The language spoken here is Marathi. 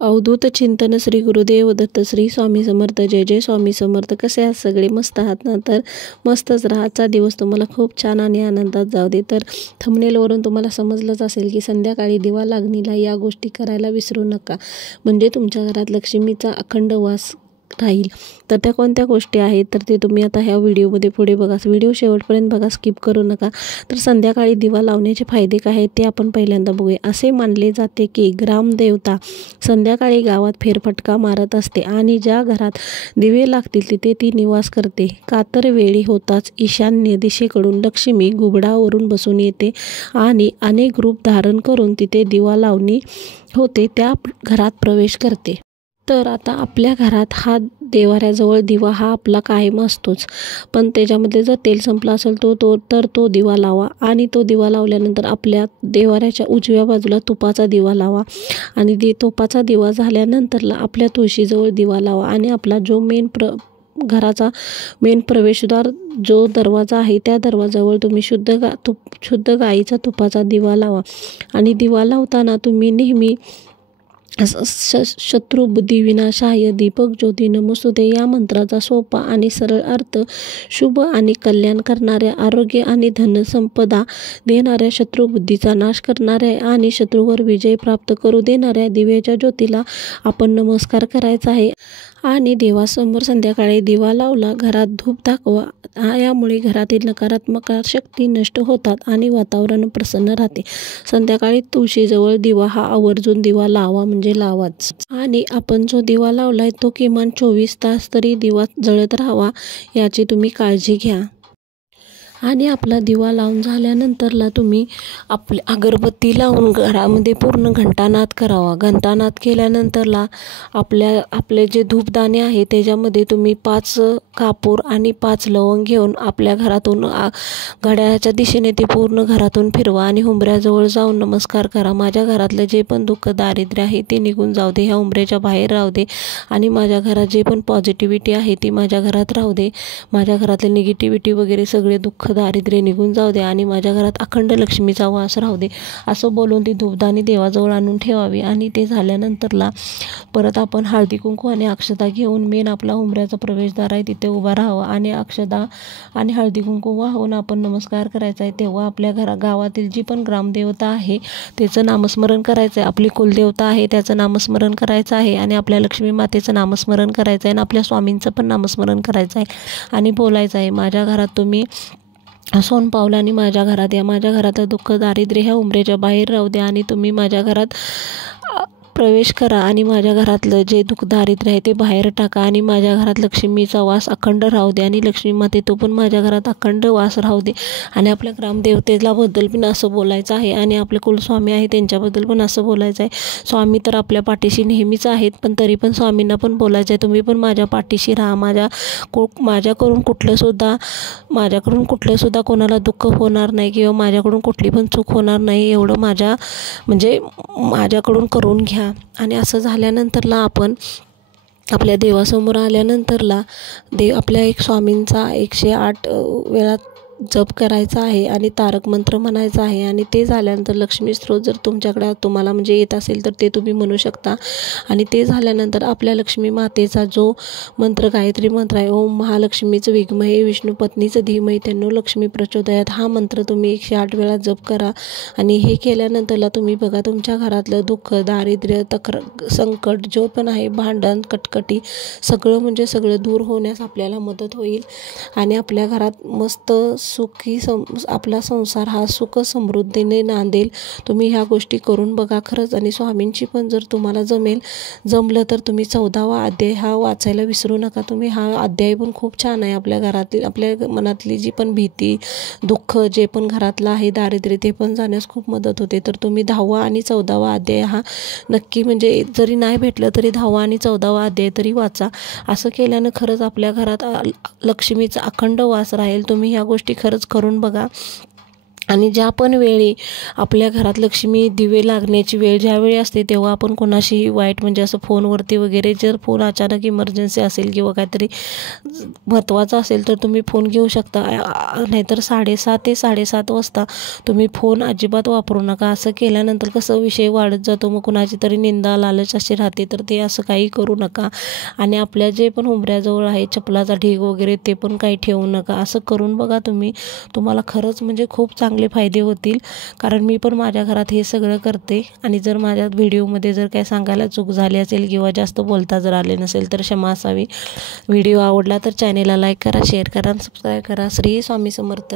अवधूत चिंतन श्री गुरुदेव दत्त श्री स्वामी समर्थ. जय जय स्वामी समर्थ. कसे आहात सगळे? मस्त आहात ना? तर मस्तच राहा. आजचा दिवस तुम्हाला खूप छान आणि आनंदात जाऊ दे. तर थंबनेलवरून तुम्हाला समजलंच असेल की संध्याकाळी दिवा लागणीला या गोष्टी करायला विसरू नका, म्हणजे तुमच्या घरात लक्ष्मीचा अखंड वास राहील. तर त्या कोणत्या गोष्टी आहेत तर ते तुम्ही आता ह्या व्हिडिओमध्ये पुढे बघा. व्हिडिओ शेवटपर्यंत बघा, स्किप करू नका. तर संध्याकाळी दिवा लावण्याचे फायदे काय आहेत ते आपण पहिल्यांदा बघूया. असे मानले जाते की ग्रामदेवता संध्याकाळी गावात फेरफटका मारत असते आणि ज्या घरात दिवे लागतील तिथे ती निवास करते. कातर वेळी होताच ईशान्य दिशेकडून लक्ष्मी घुबडावरून बसून येते आणि अनेक रूप धारण करून तिथे दिवा लावणी होते त्या घरात प्रवेश करते. तर आता आपल्या घरात हा देवाऱ्याजवळ दिवा हा आपला कायम असतोच, पण त्याच्यामध्ये जर तेल संपला असेल तो दिवा लावा आणि तो दिवा लावल्यानंतर आपल्या देवाऱ्याच्या उजव्या बाजूला तुपाचा दिवा लावा आणि तुपाचा दिवा झाल्यानंतरला आपल्या तुळशीजवळ दिवा लावा आणि आपला जो घराचा मेन प्रवेशद्वार जो दरवाजा आहे त्या दरवाजावर तुम्ही शुद्ध गाईचा तुपाचा दिवा लावा. आणि दिवा लावताना तुम्ही नेहमी शत्रू बुद्धी विनाशाय दीपक ज्योती नमोस्तुते या मंत्राचा सोपा आणि सरळ अर्थ शुभ आणि कल्याण करणाऱ्या, आरोग्य आणि धनसंपदा देणाऱ्या, शत्रुबुद्धीचा नाश करणाऱ्या आणि शत्रूवर विजय प्राप्त करू देणाऱ्या दिव्याच्या ज्योतीला आपण नमस्कार करायचा आहे. आणि देवासमोर संध्याकाळी दिवा लावला, घरात धूप दाखवा. यामुळे घरातील नकारात्मक शक्ती नष्ट होतात आणि वातावरण प्रसन्न राहते. संध्याकाळी तुळशीजवळ दिवा हा आवर्जून दिवा लावा, म्हणजे लावाच. आणि आपण जो दिवा लावलाय तो किमान 24 तास तरी दिवा जळत राहावा याची तुम्ही काळजी घ्या. आणि आपला दिवा लावून झाल्यानंतरला तुम्ही आपली अगरबत्ती लावून घरामध्ये पूर्ण घंटानाद करावा. घंटानाद केल्यानंतरला आपले जे धूपदाणे आहे त्याच्यामध्ये तुम्ही 5 कापूर आणि 5 लवंग घेऊन आपल्या घरातून घड्याळाच्या दिशेने ते पूर्ण घरातून फिरवा आणि उंबऱ्याजवळ जाऊन नमस्कार करा. माझ्या घरातलं जे पण दुःख दारिद्र्य आहे ते निघून जाऊ दे, ह्या उंबऱ्याच्या बाहेर राहू दे आणि माझ्या घरात जे पण पॉझिटिव्हिटी आहे ती माझ्या घरात राहू दे. माझ्या घरातले निगेटिव्हिटी वगैरे सगळे दुःख दारिद्र्य निघून जाऊ दे आणि माझ्या घरात अखंड लक्ष्मीचा वास राहू दे, असं बोलून ती धूपदाणी देवाजवळ आणून ठेवावी. आणि ते झाल्यानंतरला परत आपण हळदी कुंकू आणि अक्षता घेऊन मेन आपला उंबऱ्याचा प्रवेशद्वार आहे तिथे उभा राहावा आणि अक्षता आणि हळदी कुंकू वाहून आपण नमस्कार करायचा आहे. तेव्हा आपल्या गावातील जी पण ग्रामदेवता आहे त्याचं नामस्मरण करायचं आहे, आपली कुलदेवता आहे त्याचं नामस्मरण करायचं आहे आणि आपल्या लक्ष्मी मातेचं नामस्मरण करायचं आहे आणि आपल्या स्वामींचं पण नामस्मरण करायचं आहे आणि बोलायचं आहे, माझ्या घरात तुम्ही सोन पावला आणि माझ्या घरात या. माझ्या घरात दुःख दारिद्र्य ह्या उंबऱ्याच्या बाहेर राहू द्या आणि तुम्ही माझ्या घरात प्रवेश करा आणि माझ्या घरातलं जे दुःख दारिद्र्य आहे ते बाहेर टाका आणि माझ्या घरात लक्ष्मीचा वास अखंड राहू दे आणि लक्ष्मी माते तो पण माझ्या घरात अखंड वास राहू दे. आणि आपल्या ग्रामदेवतेला बद्दल पण असं बोलायचं आहे आणि आपले कुलस्वामी आहे त्यांच्याबद्दल पण असं बोलायचं आहे. स्वामी तर आपल्या पाठीशी नेहमीच आहेत, पण तरी पण स्वामींना पण बोलायचं आहे, तुम्ही पण माझ्या पाठीशी राहा. माझ्याकडून कुठलं सुद्धा कोणाला दुःख होणार नाही किंवा माझ्याकडून कुठली पण चूक होणार नाही एवढं माझ्याकडून करून घ्या. आणि असं झाल्यानंतरला आपण आपल्या देवासमोर आल्यानंतरला आपल्या एक स्वामींचा 108 वेळा जप करायचा आहे आणि तारक मंत्र म्हणायचा आहे. आणि ते झाल्यानंतर लक्ष्मी स्त्रोत जर तुम्हाला म्हणजे येत असेल तर ते तुम्ही म्हणू शकता. आणि ते झाल्यानंतर आपल्या लक्ष्मी मातेचा जो मंत्र गायत्री मंत्र आहे, ओम महालक्ष्मीचं विद्महे विष्णू पत्नीचं धीमहि तन्नो लक्ष्मी प्रचोदयात, हा मंत्र तुम्ही 108 वेळा जप करा. आणि हे केल्यानंतरला तुम्ही बघा तुमच्या घरातलं दुःख दारिद्र्य संकट जो पण आहे, भांडण कटकटी सगळं दूर होण्यास आपल्याला मदत होईल आणि आपल्या घरात मस्त सुखी आपला संसार हा सुख समृद्धीने नांदेल. तुम्ही ह्या गोष्टी करून बघा खरंच. आणि स्वामींची पण जर तुम्हाला जमलं तर तुम्ही 14वा अध्याय हा वाचायला विसरू नका. तुम्ही हा अध्याय पण खूप छान आहे. आपल्या घरातील आपल्या मनातली जी पण भीती दुःख जे पण घरातलं आहे दारिद्र्य ते पण जाण्यास खूप मदत होते. तर तुम्ही 10वा आणि 14वा अध्याय हा नक्की, म्हणजे जरी नाही भेटलं तरी 10वा आणि 14वा अध्याय तरी वाचा. असं केल्यानं खरंच आपल्या घरात लक्ष्मीचा अखंड वास राहील. तुम्ही ह्या गोष्टी खरंच करून बघा. आणि ज्या पण वेळी आपल्या घरात लक्ष्मी दिवे लागण्याची वेळ ज्यावेळी असते तेव्हा आपण कोणाशी वाईट म्हणजे असं फोनवरती वगैरे जर फोन अचानक इमर्जन्सी असेल किंवा काहीतरी महत्त्वाचं असेल तर तुम्ही फोन घेऊ शकता. नाहीतर 6:30 ते 7:30 वाजता तुम्ही फोन अजिबात वापरू नका. असं केल्यानंतर कसं विषय वाढत जातो, मग कुणाची तरी निंदा लालच अशी राहते. तर ते असं काही करू नका. आणि आपल्या जे पण उंबऱ्याजवळ आहे चपलाचा ढीग वगैरे ते पण काही ठेवू नका. असं करून बघा तुम्ही, तुम्हाला खरंच म्हणजे खूप चांगले फायदे होतील. कारण मी पण माझ्या घरात हे सगळं करते. आणि जर माझ्या व्हिडिओमध्ये जर काही सांगायला चूक झाली असेल किंवा जास्त बोलता जर आले नसेल तर क्षमा असावी. व्हिडिओ आवडला तर चॅनेलला लाईक करा, शेअर करा आणि सबस्क्राईब करा. श्री स्वामी समर्थ.